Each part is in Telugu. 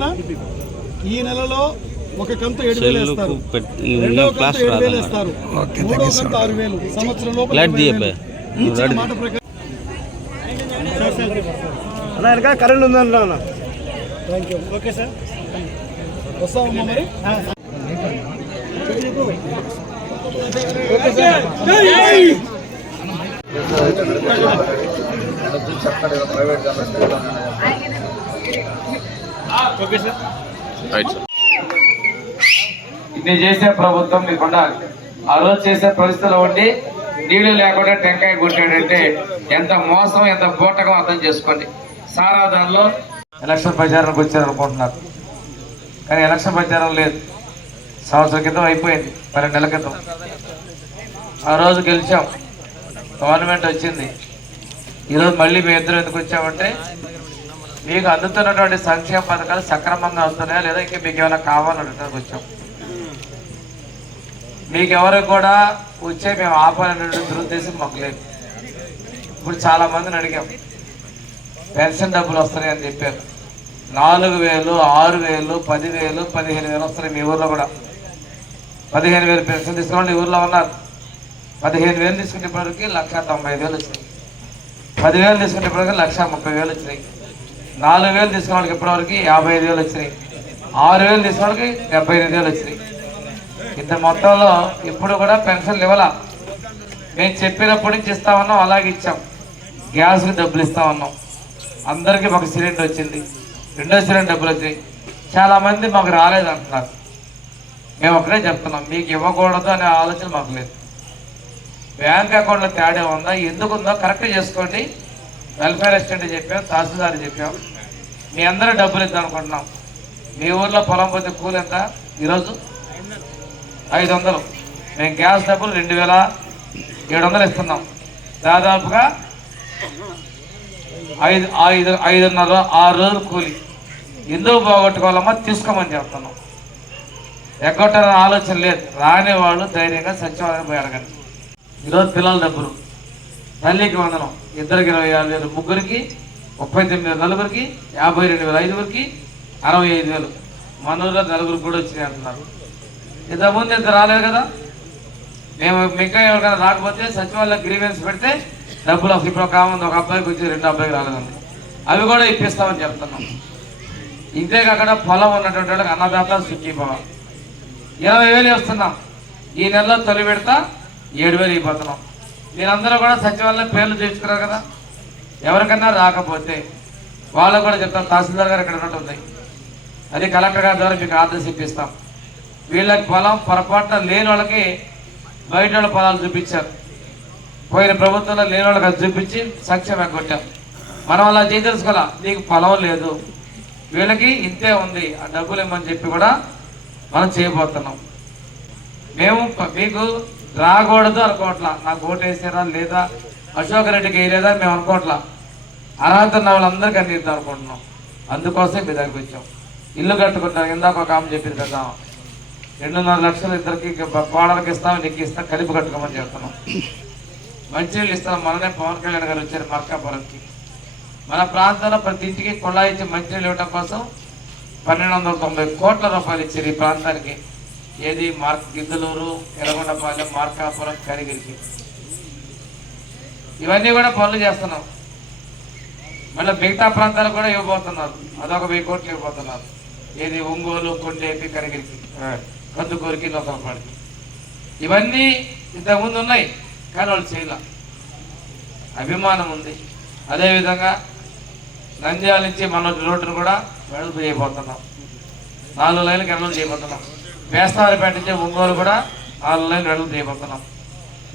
ఉందా? ఈ నెలలో ఒక కంతు ఏడు వేలు కంతు ఏడు వేలు మూడో కంతు ఆరు వేలు. సంవత్సరం లోపల. ఇచ్చిన మాట ప్రకారం వెనక కరెంట్ ఉందంట అన్న? Thank you okay sir. వస్తామమ్మా మరి? Okay sir. ఇది చేసే ప్రభుత్వం మీకుండా ఆ రోజు చేసే పరిస్థితిలో ఉండి నీళ్ళు లేకుండా టెంకాయ కొట్టాడంటే ఎంత మోసం ఎంత బూటకం అర్థం చేసుకోండి. సారా దానిలో ఎలక్షన్ ప్రచారానికి వచ్చారనుకుంటున్నారు. కానీ ఎలక్షన్ ప్రచారం లేదు. సంవత్సరం క్రితం అయిపోయింది. పన్నెండు నెలల క్రితం. ఆ రోజు గెలిచాం. గవర్నమెంట్ వచ్చింది. ఈరోజు మళ్ళీ మీ ఇద్దరు ఎందుకు వచ్చామంటే మీకు అందుతున్నటువంటి సంక్షేమ పథకాలు సక్రమంగా అందుతున్నాయా? లేదా ఇంకా మీకు ఏమైనా కావాలనడానికి వచ్చాం మీకు ఎవరికి కూడా వచ్చే మేము ఆపాలనేటువంటి దురుద్దేశం మాకు లేదు. ఇప్పుడు చాలా మందిని అడిగాం. పెన్షన్ డబ్బులు వస్తున్నాయి అని చెప్పారు. నాలుగు వేలు ఆరు వేలు పదివేలు పదిహేను వేలు వస్తున్నాయి మీ ఊర్లో కూడా. పదిహేను వేలు పెన్షన్ తీసుకున్న ఊర్లో ఉన్నారు. పదిహేను వేలు తీసుకుంటే లక్ష తొంభై వేలు వచ్చినాయి. పదివేలు తీసుకుంటే లక్ష ముప్పై వేలు వచ్చినాయి. నాలుగు వేలు తీసుకున్న వాళ్ళకి ఇప్పటివరకు యాభై ఐదు వేలు వచ్చినాయి. ఆరు వేలు తీసుకున్న వాళ్ళకి డెబ్బై ఎనిమిది వేలు వచ్చినాయి. ఇంత మొత్తంలో ఇప్పుడు కూడా పెన్షన్లు ఇవ్వాల? మేము చెప్పినప్పటి నుంచి ఇస్తా ఉన్నాం అలాగే ఇచ్చాం. గ్యాస్కి డబ్బులు ఇస్తా ఉన్నాం. అందరికీ మాకు సిలిండర్ వచ్చింది. రెండో సిలిండర్ డబ్బులు వచ్చాయి చాలామంది మాకు రాలేదు అంటున్నారు. మేము ఒకటే చెప్తున్నాం మీకు ఇవ్వకూడదు అనే ఆలోచన మాకు లేదు. బ్యాంక్ అకౌంట్లో తేడా ఉందా? ఎందుకు ఉందో కరెక్ట్ చేసుకోండి. వెల్ఫేర్ అసిస్టెంట్ చెప్పాం తహసీల్దార్ చెప్పాం. మీ అందరూ డబ్బులు ఇద్దాం అనుకుంటున్నాం? మీ ఊర్లో పొలం పోతే కూలి ఎంత? ఈరోజు ఐదు వందలు మేము గ్యాస్ డబ్బులు రెండు వేల ఏడు వందలు ఇస్తున్నాం. దాదాపుగా ఐదు ఐదు ఐదున్నర ఆరు రోజులు కూలి. ఎందుకు పోగొట్టుకోవాలమ్మా? తీసుకోమని చెప్తున్నాం. ఎగ్గొట్టాలని ఆలోచన లేదు. రాని వాళ్ళు ధైర్యంగా సచివాలయం పోయి అడగండి ఈరోజు పిల్లల డబ్బులు. తల్లికి వందనం. ఇద్దరికి ఇరవై ఆరు వేలు ముగ్గురికి ముప్పై తొమ్మిది వేల నలుగురికి యాభై రెండు వేల ఐదుగురికి అరవై ఐదు వేలు. మన ఊళ్ళో నలుగురికి కూడా వచ్చినాయి అంటున్నారు. ఇంతకుముందు ఇంత రాలేదు కదా? మేము ఇంకా ఎవరికైనా రాకపోతే సచివాలయం గ్రీవెన్స్ పెడితే డబ్బులు ఇప్పుడు ఒక ఆమె ఒక అబ్బాయికి వచ్చి రెండు అబ్బాయికి రాలేదండి. అవి కూడా ఇప్పిస్తామని చెప్తున్నాం. ఇంతేకాకుండా పొలం ఉన్నటువంటి వాళ్ళకి అన్నదాత పొలం ఇరవై వేలు ఇస్తున్నాం ఈ నెలలో తొలి పెడతా ఏడు వేలు ఇవ్వబోతున్నాం మీరందరూ కూడా సచివాలయం పేర్లు తెచ్చుకున్నారు కదా? ఎవరికన్నా రాకపోతే వాళ్ళకు కూడా చెప్తాం తహసీల్దార్ గారు ఇక్కడ ఉన్నట్టుంది. అది కలెక్టర్ గారి ద్వారా మీకు ఆర్డర్స్ ఇప్పిస్తాం. వీళ్ళకి పొలం పొరపాటున లేని వాళ్ళకి బయట వాళ్ళ పొలాలు చూపించారు పోయిన ప్రభుత్వంలో లేని వాళ్ళకి అది చూపించి సంక్షేమం కొట్టాం. మనం అలా చేయదలుచుకోవాలా నీకు పొలం లేదు. వీళ్ళకి ఇంతే ఉంది. ఆ డబ్బులు ఇమ్మని చెప్పి కూడా మనం చేయబోతున్నాం. మేము మీకు రాకూడదు అనుకోవట్లా. నాకు ఓటు వేసారా లేదా? అశోక్ రెడ్డికి వేయలేదా? మేము అనుకోవట్లా. అర్హత ఉన్న వాళ్ళందరికీ అందిద్దాం అనుకుంటున్నాం. అందుకోసం మీ దగ్గరికి వచ్చాం. ఇల్లు కట్టుకుంటాం. ఇందాక ఒక ఆమె చెప్పింది కదా రెండున్నర లక్షలు ఇద్దరికి కోడలకి ఇస్తాం నీకు ఇస్తాం కలిపి కట్టుకోమని చెప్తున్నాం. మంచినీళ్ళు ఇస్తాం. మననే పవన్ కళ్యాణ్ గారు వచ్చారు మర్కాపురంకి. మన ప్రాంతంలో ప్రతి ఇంటికి కుళాయి ఇచ్చి మంచినీళ్ళు ఇవ్వడం కోసం పన్నెండు వందల తొంభై కోట్ల రూపాయలు ఇచ్చారు ఈ ప్రాంతానికి. ఏది మార్క్ గిద్దలూరు ఎర్రగొండపాలెం మార్కాపురం కరిగిరికి ఇవన్నీ కూడా పనులు చేస్తున్నాం. మళ్ళీ మిగతా ప్రాంతాలకు కూడా ఇవ్వబోతున్నారు. అదొక వెయ్యి కోట్లు ఇవ్వబోతున్నారు. ఏది ఒంగోలు కొండేపి కరిగిరికి కందుకూరికి నొసలపాడికి ఇవన్నీ ఇంతకుముందు ఉన్నాయి కానీ వాళ్ళు చేయలే. అభిమానం ఉంది. అదేవిధంగా నంద్యాల నుంచి మన రోడ్డును కూడా వెడల్పు చేయబోతున్నాం. నాలుగు లైన్లకు వెడల్పు చేయబోతున్నాం. వేస్తావారిపేట నుంచి ఒంగోలు కూడా ఆన్లైన్ లైన్లు వెడల్పు చేయబోతున్నాం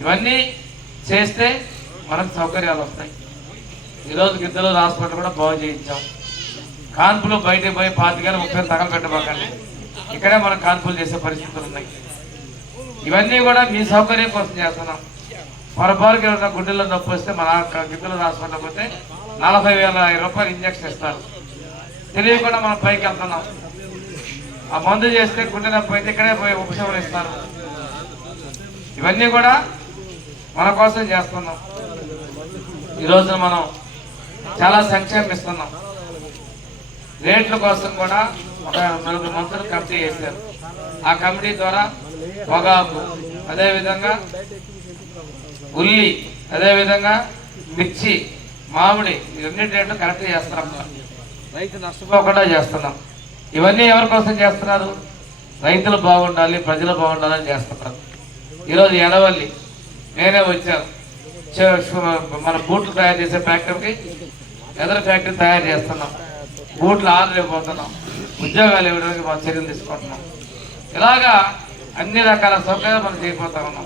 ఇవన్నీ చేస్తే మనకు సౌకర్యాలు వస్తాయి. ఈరోజు గిద్దలు హాస్పిటల్ కూడా బాగు చేయించాం. కాన్పులు బయటకు పోయి పాతికేళ్ళు ముప్పై తగలు పెట్టబోకండి. ఇక్కడే మనం కాన్పులు చేసే పరిస్థితులు ఉన్నాయి. ఇవన్నీ కూడా మీ సౌకర్యం కోసం చేస్తున్నాం. పొరపాటుకి ఏమైనా గుండెల్లో నొప్పి వస్తే మన గిద్దలు హాస్పిటల్ పోతే నలభై వేల రూపాయలు ఇంజక్షన్ ఇస్తారు. తెలియకుండా మనం పైకి వెళ్తున్నాం. ఆ మందు చేస్తే గుండె నొప్పి అయితే ఇక్కడే పోయి ఉపశమనం ఇస్తారు. ఇవన్నీ కూడా మన కోసం చేస్తున్నాం. ఈరోజు మనం చాలా సంక్షేమం ఇస్తున్నాం. రేట్ల కోసం కూడా ఒక నలుగురు మంత్రులు కమిటీ చేశారు ఆ కమిటీ ద్వారా పొగాకు అదేవిధంగా ఉల్లి అదేవిధంగా మిర్చి మామిడి ఇవన్నీ రేట్లు కరెక్ట్ చేస్తున్నాం. రైతు నష్టపోకుండా చేస్తున్నాం. ఇవన్నీ ఎవరి కోసం చేస్తున్నారు? రైతులు బాగుండాలి ప్రజలు బాగుండాలని చేస్తున్నారు. ఈరోజు ఎడవల్లి నేనే వచ్చాను. మన బూట్లు తయారు చేసే ఫ్యాక్టరీకి ఎదర్ ఫ్యాక్టరీ తయారు చేస్తున్నాం. బూట్లు ఆర్డర్ ఇవ్వబోతున్నాం ఉద్యోగాలు ఇవ్వడానికి మనం చర్యలు తీసుకుంటున్నాం. ఇలాగా అన్ని రకాల సౌకర్యాలు మనం చేయబోతా ఉన్నాం.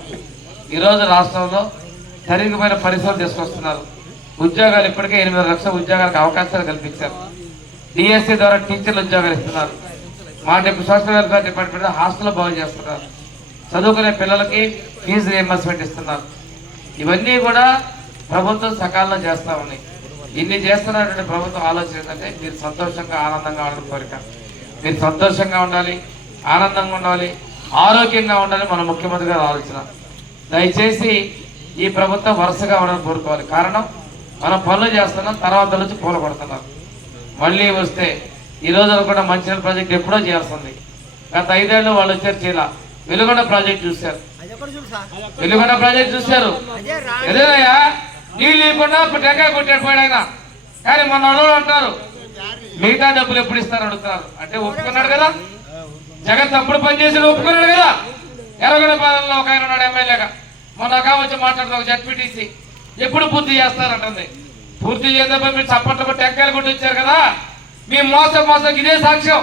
ఈరోజు రాష్ట్రంలో తరిగిపోయిన పరిశ్రమలు తీసుకొస్తున్నారు. ఉద్యోగాలు ఇప్పటికే ఎనిమిది లక్షల ఉద్యోగాలకు అవకాశాలు కల్పించారు. డిఎస్సి ద్వారా టీచర్లు ఉద్యోగాలు ఇస్తున్నారు మా డిప్ సోషల్ వెల్ఫేర్ డిపార్ట్మెంట్ హాస్టల్ బాగు చేస్తున్నారు. చదువుకునే పిల్లలకి ఫీజు రియంబర్స్మెంట్ ఇస్తున్నారు. ఇవన్నీ కూడా ప్రభుత్వం సకాలంలో చేస్తా ఉన్నాయి ఇన్ని చేస్తున్నటువంటి ప్రభుత్వం ఆలోచన ఏంటంటే మీరు సంతోషంగా ఆనందంగా ఉండడం కోరిక. మీరు సంతోషంగా ఉండాలి ఆనందంగా ఉండాలి ఆరోగ్యంగా ఉండాలి మన ముఖ్యమంత్రి గారి ఆలోచన. దయచేసి ఈ ప్రభుత్వం వరుసగా ఉండడం కోరుకోవాలి. కారణం మనం పనులు చేస్తున్నాం తర్వాత నుంచి పూల పడుతున్నాం మళ్ళీ వస్తే ఈ రోజు అనుకున్న మంచినీళ్ళ ప్రాజెక్ట్ ఎప్పుడో చేస్తుంది గత ఐదేళ్ళు వాళ్ళు వచ్చారు చీల. వెలుగొండ ప్రాజెక్ట్ చూశారు. వెలుగొండ ప్రాజెక్ట్ చూశారు. ఎదురయ్యా? నీళ్ళు లేకుండా టెంకాయ కొట్టాడు పోయాడు ఆయన కానీ మన వాళ్ళు అంటారు. మిగతా డబ్బులు ఎప్పుడు ఇస్తారు అడుగుతారు అంటే ఒప్పుకున్నాడు కదా? జగన్ తప్పుడు పని చేసి ఒప్పుకున్నాడు కదా? ఎర్రగొండ పాలనలో ఒక ఆయన ఉన్నాడు ఎమ్మెల్యేగా. మొన్న ఒక వచ్చి మాట్లాడుతూ ఒక జడ్పీటీసీ. ఎప్పుడు పూర్తి చేస్తారంటుంది. పూర్తి చేద్దామని మీరు చప్పట్లు టెంకాయలు కొట్టి కదా? మీ మోసం మోసం ఇదే సాక్ష్యం.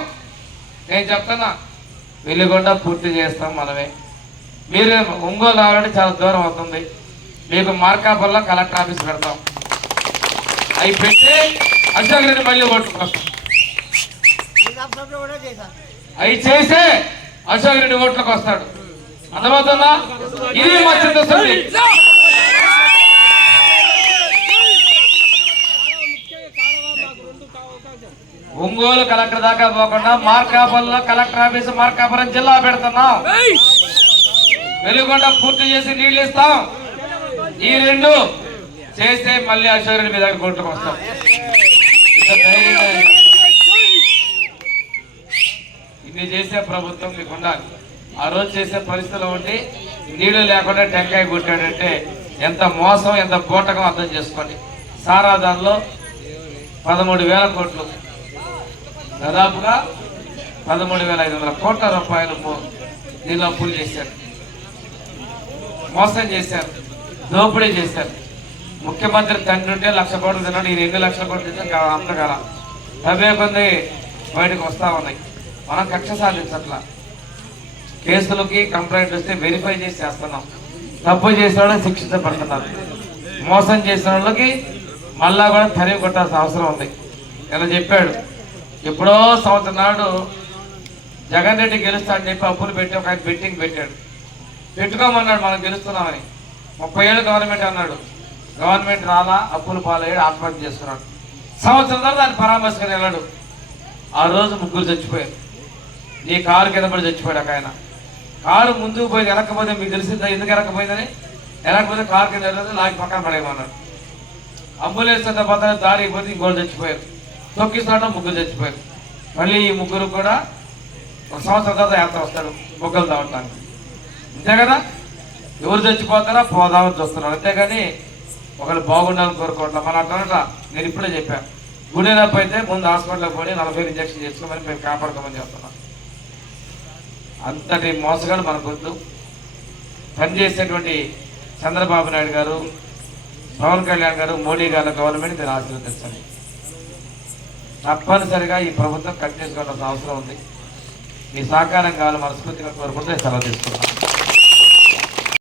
నేను చెప్తున్నా వెళ్ళకుండా పూర్తి చేస్తాం మనమే. మీరు ఒంగోలు రావాలంటే చాలా దూరం అవుతుంది. మీకు మార్కాపురంలో కలెక్టర్ ఆఫీస్ పెడతాం. అవి పెట్టి అశోక్ రెడ్డి మళ్ళీ ఓట్లకు అవి చేసే అశోక్ రెడ్డి ఓట్లకు వస్తాడు. అర్థమవుతుందా? ఇది మా ఒంగోలు కలెక్టర్ దాకా పోకుండా మార్కాపురంలో కలెక్టర్ ఆఫీస్ మార్కాపురం జిల్లా పెడుతున్నాం. వెలుగొండ పూర్తి చేసి నీళ్ళు ఇస్తాం. ఈ రెండు చేస్తే మళ్ళీ అశోక్ రెడ్డి మీ దగ్గర కోర్టుకు వస్తాం ఇన్ని చేసే ప్రభుత్వం మీకు ఉండాలి. ఆ రోజు చేసే పరిస్థితులు ఉండి నీళ్ళు లేకుండా టెంకాయ కొట్టాడంటే ఎంత మోసం ఎంత బూటకం అర్థం చేసుకోండి. సారా దానిలో పదమూడు వేల కోట్లు. దాదాపుగా పదమూడు వేల ఐదు వందల కోట్ల రూపాయలు దీనిలో అప్పులు చేశారు. మోసం చేశారు. దోపిడీ చేశారు. ముఖ్యమంత్రి తండ్రి ఉంటే లక్ష కోట్లు తిన్నాడు ఈయన ఎన్ని లక్షల కోట్లు తిన్నా అంత కాల. డెబ్బై కొంది బయటకు వస్తా ఉన్నాయి. మనం కక్ష సాధించట్లా. కేసులకి కంప్లైంట్ వస్తే వెరిఫై చేసి చేస్తున్నాం. తప్పు చేసిన వాళ్ళని శిక్షించబడుతున్నారు. మోసం చేసిన వాళ్ళకి మళ్ళా కూడా తరిగి కొట్టాల్సిన అవసరం ఉంది. ఇలా చెప్పాడు. ఎప్పుడో సంవత్సరం నాడు జగన్ రెడ్డి గెలుస్తా అని చెప్పి అప్పులు పెట్టి ఒక ఆయన బెట్టింగ్ పెట్టాడు. పెట్టుకోమన్నాడు మనం గెలుస్తున్నామని. ముప్పై ఏళ్ళు గవర్నమెంట్ అన్నాడు. గవర్నమెంట్ రాలా అప్పులు పాలయ్యాడు ఆత్మహత్య చేస్తున్నాడు సంవత్సరం తర్వాత ఆయన పరామర్శకు వెళ్ళాడు ఆ రోజు ముగ్గురు చచ్చిపోయారు. నీ కారు కింద పడి చచ్చిపోయాడు ఒక ఆయన. కారు ముందుకు పోయి వెనకపోతే మీకు తెలిసిందా? ఎందుకు వెనకపోయిందని వెనకపోతే కారు కింద వెళ్ళదు లాగి పక్కన పడేయమన్నాడు. అంబులెన్స్ అంతా పోతే దారి పోతే ఇంకోటి చచ్చిపోయారు. తొక్కిస్తాడో ముగ్గురు చచ్చిపోయారు. మళ్ళీ ఈ ముగ్గురు కూడా ఒక సంవత్సరం తర్వాత యాత్ర వస్తాడు ముగ్గులు తాగటానికి అంతే కదా? ఎవరు చచ్చిపోతారా పోదామని చూస్తున్నారు. అంతేగాని ఒకళ్ళు బాగుండాలని కోరుకోవట్లా. మన అట్లా నేను ఇప్పుడే చెప్పాను. గుండె నొప్పి అయితే ముందు హాస్పిటల్కి పోయి నలభై ఇంజక్షన్ చేసుకోమని మేము కాపాడుకోమని చెప్తున్నాం. అంతటి మోసగాడు మనకు వద్దు. పనిచేసేటువంటి చంద్రబాబు నాయుడు గారు పవన్ కళ్యాణ్ గారు మోడీ గారు గవర్నమెంట్ మీరు ఆశీర్వదించండి. తప్పనిసరిగా ఈ ప్రభుత్వం కట్ చేసుకోవాల్సిన అవసరం ఉంది. మీ సహకారం కావాలి మనస్ఫూర్తిగా కోరుకుంటే సెలవు తీసుకుంటాం